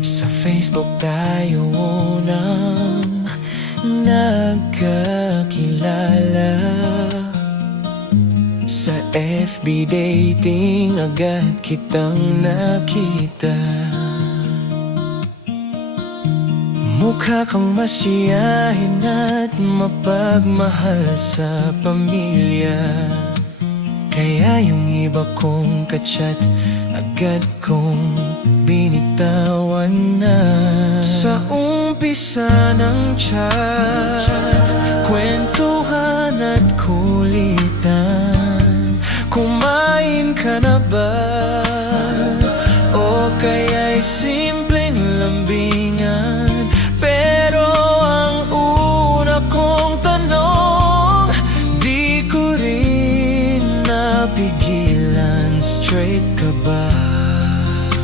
Sa Facebook tayo unang nagkakilala. Sa FB dating agad kitang nakita. Mukha kang masiyahin at mapagmahal sa pamilya. Kaya yung iba kong kachat agad kong binitawan na. Sa umpisa ng chat, kwentuhan at kulitan. Kumain ka na ba? O kaya'y simpleng lambingan? Pero ang una kong tanong, di ko rin napigilan. Straight ka ba?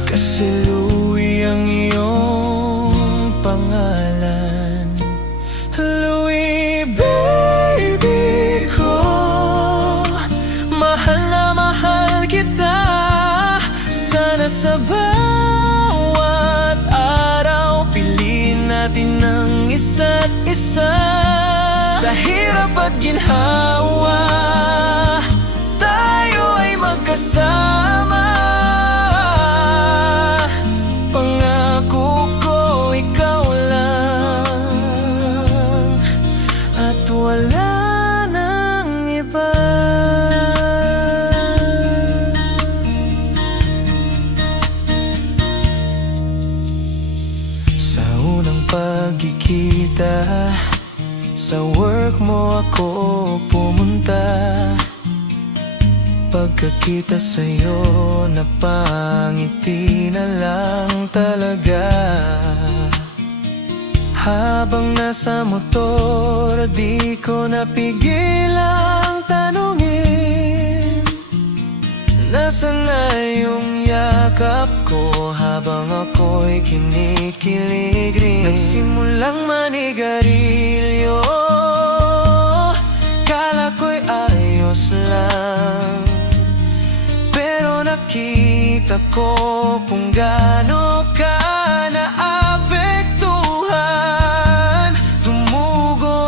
Kasi Louie ang iyong pangalan. Louie, baby ko, mahal na mahal kita. Sana sa bawat araw piliin natin ang isa't isa. Sa hirap at ginhawa, tayo ay magkasama. Pangako ko ikaw lang at wala nang iba. Sa unang pagkikita, sa work mo ako pumunta. Pagkakita sa'yo, napangiti na lang talaga. Habang nasa motor, di ko napigilang tanungin, nasaan na yung yakap ko habang ako'y kinikilig rin. Nagsimulang manigarilyo, kala ko'y ayos lang, pero nakita ko kung gaano ka naapektuhan. Tumugo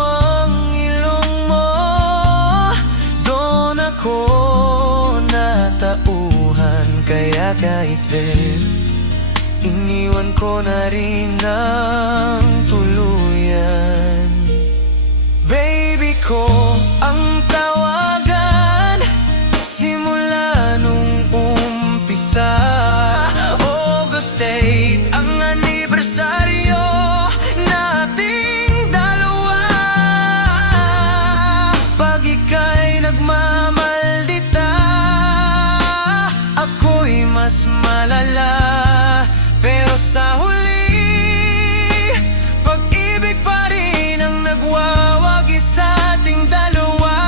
ang ilong mo, doon ako natauhan. Kaya kahit iniwan ko na rin ng tuluyan. Baby ko ang tawagan, simula nung umpisa. August 8 ang anibersaryo nating dalawa. Pag ika'y nagmamaldita, ako'y mas malala. Pero sa huli, pag-ibig pa rin ang nagwawagi sa ating dalawa.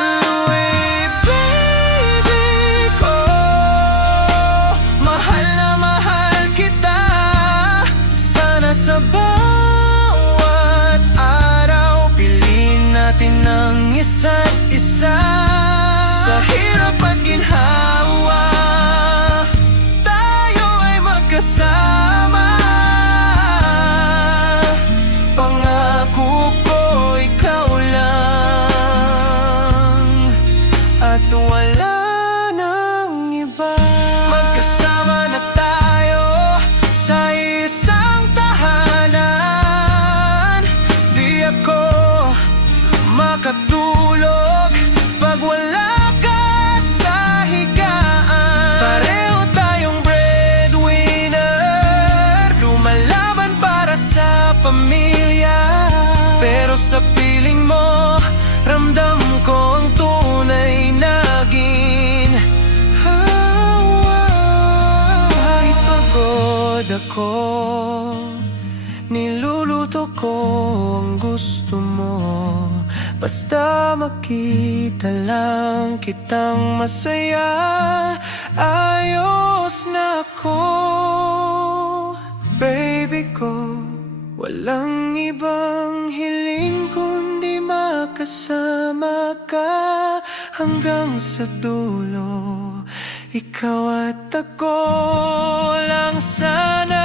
Louie, baby ko, mahal na mahal kita. Sana sa bawat araw piliin natin ang isa't isa. Sa hirap at ginhawa, tayo ay magkasama. Pangako ko ikaw lang at wala nang iba. Magkasama na tayo sa isang tahanan. Di ako makatulog pag wala ka sa higaan. Pareho tayong breadwinner, lumalaban para sa pamilya. Pero sa piling mo, ramdam ko ang tunay na ginhawa. Kahit pagod ako, niluluto ko ang gusto mo. Basta makita lang kitang masaya, ayos na ako. Baby ko, walang ibang hiling kundi makasama ka hanggang sa dulo. Ikaw at ako lang sana